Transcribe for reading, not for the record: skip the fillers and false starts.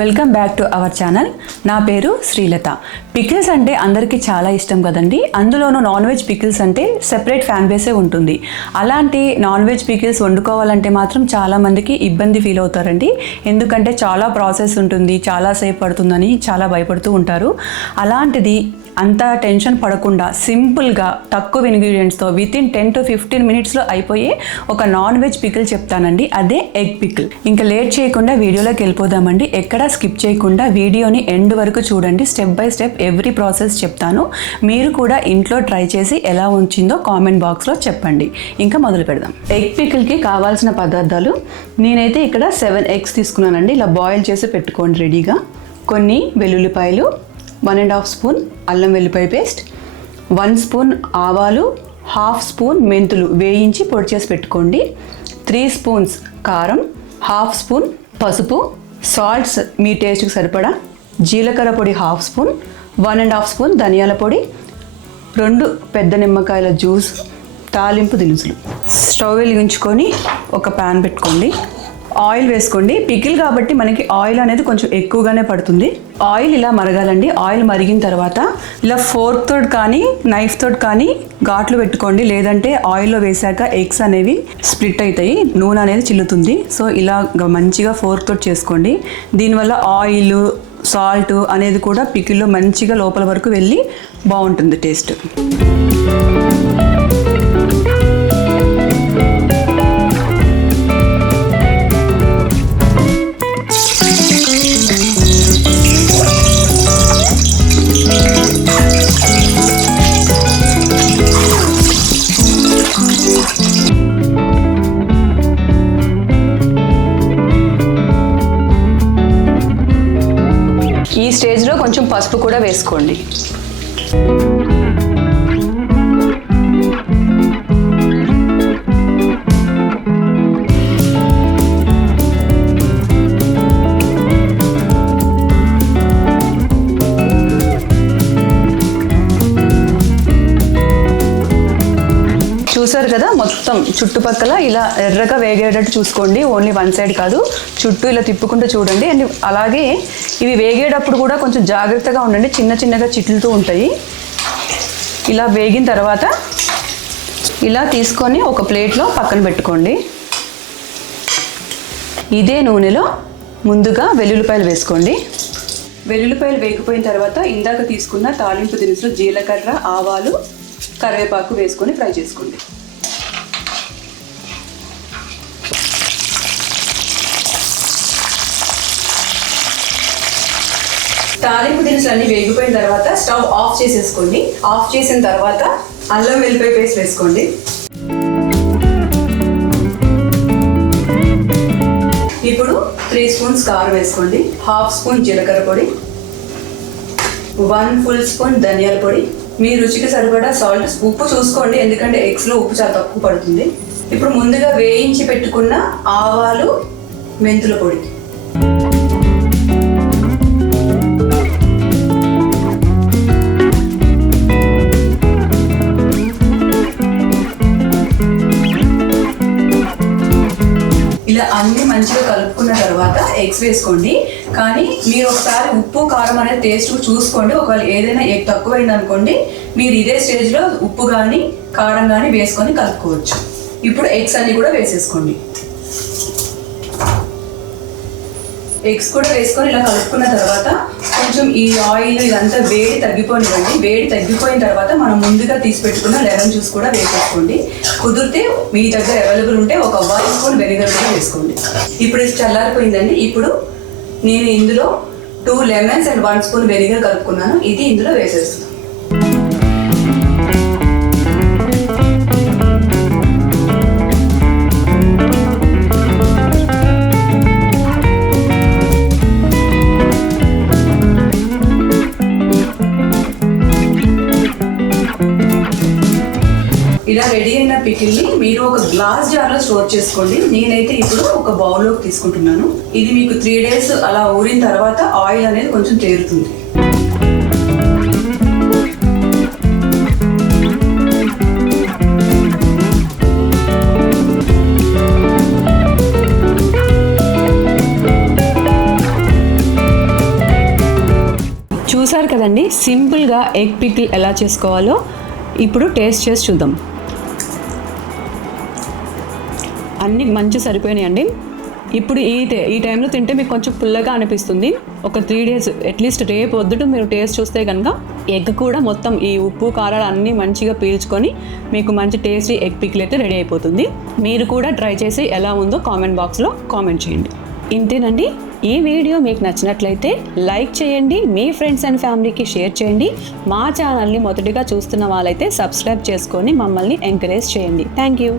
Welcome back to our channel. నా పేరు Srilatha. Pickles అంటే అందరికీ చాలా ఇష్టం కదండి. అందులోనూ నాన్ వెజ్ పికిల్స్ అంటే సెపరేట్ ఫ్యాన్ బేసే ఉంటుంది. అలాంటి నాన్ వెజ్ పికిల్స్ వండుకోవాలంటే మాత్రం చాలామందికి ఇబ్బంది ఫీల్ అవుతారండి. ఎందుకంటే చాలా ప్రాసెస్ ఉంటుంది, చాలాసేపు పడుతుందని చాలా భయపడుతూ ఉంటారు. అలాంటిది అంత టెన్షన్ పడకుండా సింపుల్గా తక్కువ ఇంగ్రీడియంట్స్తో వితిన్ 10 to 15 మినిట్స్లో అయిపోయే ఒక నాన్ వెజ్ పికిల్ చెప్తానండి. అదే ఎగ్ పికిల్. ఇంకా లేట్ చేయకుండా వీడియోలోకి వెళ్ళిపోదామండి. ఎక్కడా స్కిప్ చేయకుండా వీడియోని ఎండ్ వరకు చూడండి. Step by step every process చెప్తాను. మీరు కూడా ఇంట్లో ట్రై చేసి ఎలా ఉంచిందో కామెంట్ బాక్స్లో చెప్పండి. ఇంకా మొదలు పెడదాం. ఎగ్ పికిల్కి కావాల్సిన పదార్థాలు నేనైతే ఇక్కడ 7 eggs తీసుకున్నానండి. ఇలా బాయిల్ చేసి పెట్టుకోండి రెడీగా. కొన్ని వెల్లుల్లిపాయలు, 1.5 స్పూన్ అల్లం వెల్లిపాయ పేస్ట్, 1 స్పూన్ ఆవాలు, 1/2 స్పూన్ మెంతులు వేయించి పొడి చేసి పెట్టుకోండి, 3 స్పూన్స్ కారం, 1/2 స్పూన్ పసుపు, సాల్ట్స్ మీ టేస్ట్కి సరిపడా, జీలకర్ర పొడి 1/2 స్పూన్, 1.5 స్పూన్ ధనియాల పొడి, 2 పెద్ద నిమ్మకాయల జ్యూస్, తాలింపు దినుసులు. స్టవ్ వెలిగించుకొని ఒక ప్యాన్ పెట్టుకోండి. ఆయిల్ వేసుకోండి. పికిల్ కాబట్టి మనకి ఆయిల్ అనేది కొంచెం ఎక్కువగానే పడుతుంది. ఆయిల్ ఇలా మరగాలండి. ఆయిల్ మరిగిన తర్వాత ఇలా ఫోర్క్ తోటి కానీ నైఫ్ తోటి కానీ ఘాట్లు పెట్టుకోండి. లేదంటే ఆయిల్లో వేసాక ఎగ్స్ అనేవి స్ప్లిట్ అవుతాయి, నూనె అనేది చిల్లుతుంది. సో ఇలా మంచిగా ఫోర్క్ తోటి చేసుకోండి. దీనివల్ల ఆయిల్, సాల్ట్ అనేది కూడా పికిల్లో మంచిగా లోపల వరకు వెళ్ళి బాగుంటుంది టేస్ట్. ఈ స్టేజ్లో కొంచెం పసుపు కూడా వేసుకోండి. చూసారు కదా, మొత్తం చుట్టుపక్కల ఇలా ఎర్రగా వేగేటట్టు చూసుకోండి. ఓన్లీ వన్ సైడ్ కాదు, చుట్టూ ఇలా తిప్పుకుంటూ చూడండి. అండ్ అలాగే ఇవి వేగేటప్పుడు కూడా కొంచెం జాగ్రత్తగా ఉండండి, చిన్న చిన్నగా చిట్లుతూ ఉంటాయి. ఇలా వేగిన తర్వాత ఇలా తీసుకొని ఒక ప్లేట్లో పక్కన పెట్టుకోండి. ఇదే నూనెలో ముందుగా వెల్లుల్లిపాయలు వేసుకోండి. వెల్లుల్లిపాయలు వేగిపోయిన తర్వాత ఇందాక తీసుకున్న తాలింపు దినుసులు జీలకర్ర, ఆవాలు, కరివేపాకు వేసుకొని ఫ్రై చేసుకోండి. తాలింపు దినుసులు అన్ని వేగిపోయిన తర్వాత స్టవ్ ఆఫ్ చేసేసుకోండి. ఆఫ్ చేసిన తర్వాత అల్లం వెల్లిపాయ పేస్ట్ వేసుకోండి. ఇప్పుడు 3 స్పూన్స్ కారం వేసుకోండి, 1/2 స్పూన్ జీలకర్ర పొడి, 1 ఫుల్ స్పూన్ ధనియాల పొడి, మీ రుచికి సరిపడా సాల్ట్. ఉప్పు చూసుకోండి, ఎందుకంటే ఎగ్స్లో ఉప్పు చాలా తక్కువ పడుతుంది. ఇప్పుడు ముందుగా వేయించి పెట్టుకున్న ఆవాలు, మెంతుల పొడి, ఇలా అన్ని మంచిగా కలుపుకున్న తర్వాత ఎగ్స్ వేసుకోండి. కానీ మీరు ఒకసారి ఉప్పు కారం అనేది టేస్ట్ చూసుకోండి. ఒకవేళ ఏదైనా ఎగ్ తక్కువైంది అనుకోండి, మీరు ఇదే స్టేజ్లో ఉప్పు కానీ కారం కానీ వేసుకొని కలుపుకోవచ్చు. ఇప్పుడు ఎగ్స్ అన్ని కూడా వేసేసుకోండి. ఎగ్స్ కూడా వేసుకొని ఇలా కలుపుకున్న తర్వాత కొంచెం ఈ ఆయిల్ ఇదంతా వేడి తగ్గిపోనివ్వండి. వేడి తగ్గిపోయిన తర్వాత మనం ముందుగా తీసి పెట్టుకున్న లెమన్ జ్యూస్ కూడా వేసేసుకోండి. కుదిరితే మీ దగ్గర అవైలబుల్ ఉంటే ఒక 1 స్పూన్ వెనిగర్ కూడా వేసుకోండి. ఇప్పుడు ఇది చల్లారిపోయిందండి. ఇప్పుడు నేను ఇందులో 2 లెమన్స్ అండ్ 1 స్పూన్ వెనిగర్ కలుపుకున్నాను. ఇది ఇందులో వేసేస్తున్నాను. ఇలా రెడీ అయిన పికిల్ని మీరు ఒక గ్లాస్ జార్లో స్టోర్ చేసుకోండి. నేనైతే ఇప్పుడు ఒక బౌల్లోకి తీసుకుంటున్నాను. ఇది మీకు 3 days అలా ఊరిన తర్వాత ఆయిల్ అనేది కొంచెం తేరుతుంది. చూసారు కదండి, సింపుల్గా ఎగ్ పికిల్ ఎలా చేసుకోవాలో ఇప్పుడు టేస్ట్ చేసి చూద్దాం. అన్నీ మంచి సరిపోయినాయండి. ఇప్పుడు ఈ టైంలో తింటే మీకు కొంచెం పుల్లగా అనిపిస్తుంది. ఒక 3 days అట్లీస్ట్ రేపు వద్దుట మీరు టేస్ట్ చూస్తే కనుక ఎగ్ కూడా మొత్తం ఈ ఉప్పు కారాలు అన్నీ మంచిగా పీల్చుకొని మీకు మంచి టేస్టీ ఎగ్ పికిల్ అయితే రెడీ అయిపోతుంది. మీరు కూడా ట్రై చేసి ఎలా ఉందో కామెంట్ బాక్స్లో కామెంట్ చేయండి. ఇంతేనండి. ఈ వీడియో మీకు నచ్చినట్లయితే లైక్ చేయండి, మీ ఫ్రెండ్స్ అండ్ ఫ్యామిలీకి షేర్ చేయండి. మా ఛానల్ని మొదటిగా చూస్తున్న వాళ్ళైతే సబ్స్క్రైబ్ చేసుకొని మమ్మల్ని ఎంకరేజ్ చేయండి. Thank you.